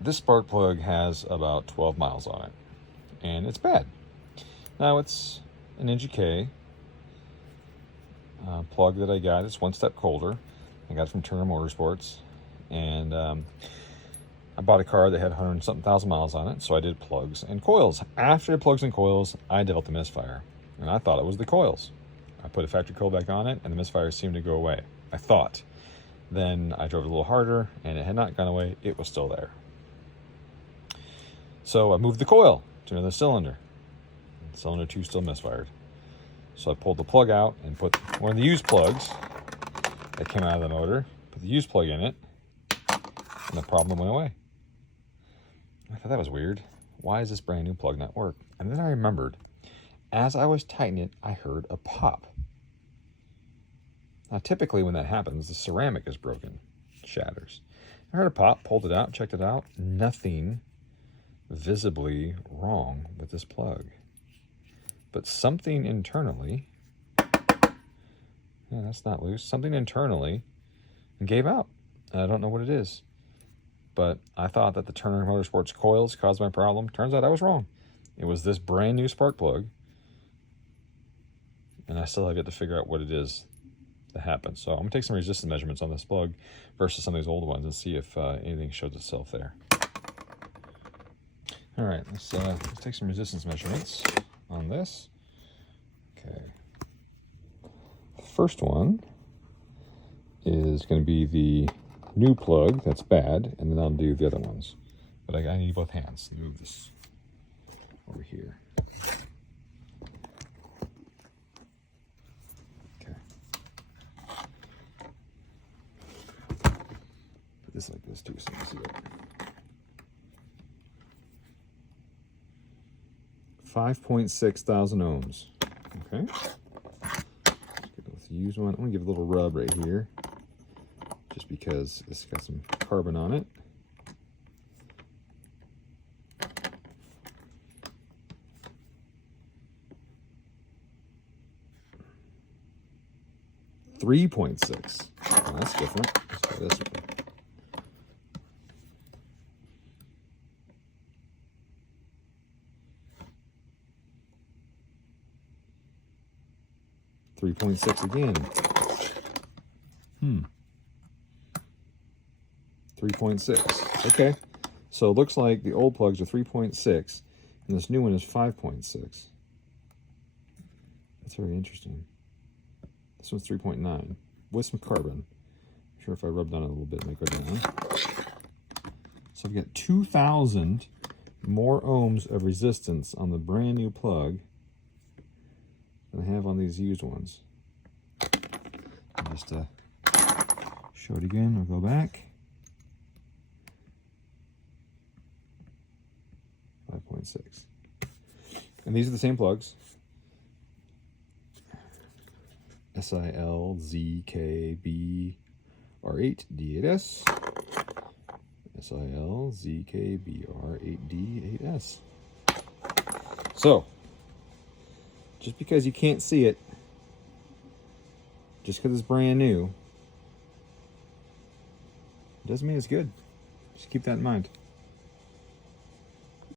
this spark plug has about 12 miles on it, and it's bad. Now, it's an NGK plug that I got. It's one step colder. I got it from Turner Motorsports, and I bought a car that had 100 and something thousand miles on it, so I did plugs and coils. After plugs and coils, I developed a misfire, and I thought it was the coils. I put a factory coil back on it, and the misfire seemed to go away. I thought. Then I drove it a little harder, and it had not gone away. It was still there. So I moved the coil to another cylinder. Cylinder 2 still misfired. So I pulled the plug out and put one of the used plugs that came out of the motor, put the used plug in it, and the problem went away. I thought that was weird. Why does this brand new plug not work? And then I remembered, as I was tightening it, I heard a pop. Now, typically when that happens, the ceramic is broken, shatters. I heard a pop, pulled it out, checked it out. Nothing visibly wrong with this plug. But something internally, yeah, that's not loose, something internally gave out. I don't know what it is. But I thought that the Turner Motorsports coils caused my problem. Turns out I was wrong. It was this brand new spark plug. And I still have yet to figure out what it is that happened. So I'm going to take some resistance measurements on this plug versus some of these old ones and see if anything shows itself there. All right, let's take some resistance measurements on this. Okay. The first one is going to be the new plug that's bad, and then I'll do the other ones. But I need both hands to move this over here. Okay. Put this like this too, so you can see it. 5.6 thousand ohms. Okay. Let's get with the used one. I'm gonna give it a little rub right here, just because it's got some carbon on it. .6. Oh, that's different. Let's try this one. .6 again. 3.6. Okay. So it looks like the old plugs are 3.6 and this new one is 5.6. That's very interesting. This one's 3.9 with some carbon. I'm sure if I rubbed on it a little bit, it might go down. So I've got 2,000 more ohms of resistance on the brand new plug than I have on these used ones. I'll just show it again. I'll go back. 5.6. And these are the same plugs. SILZKBR8D8S. SILZKBR8D8S. So, just because you can't see it, just because it's brand new, doesn't mean it's good. Just keep that in mind.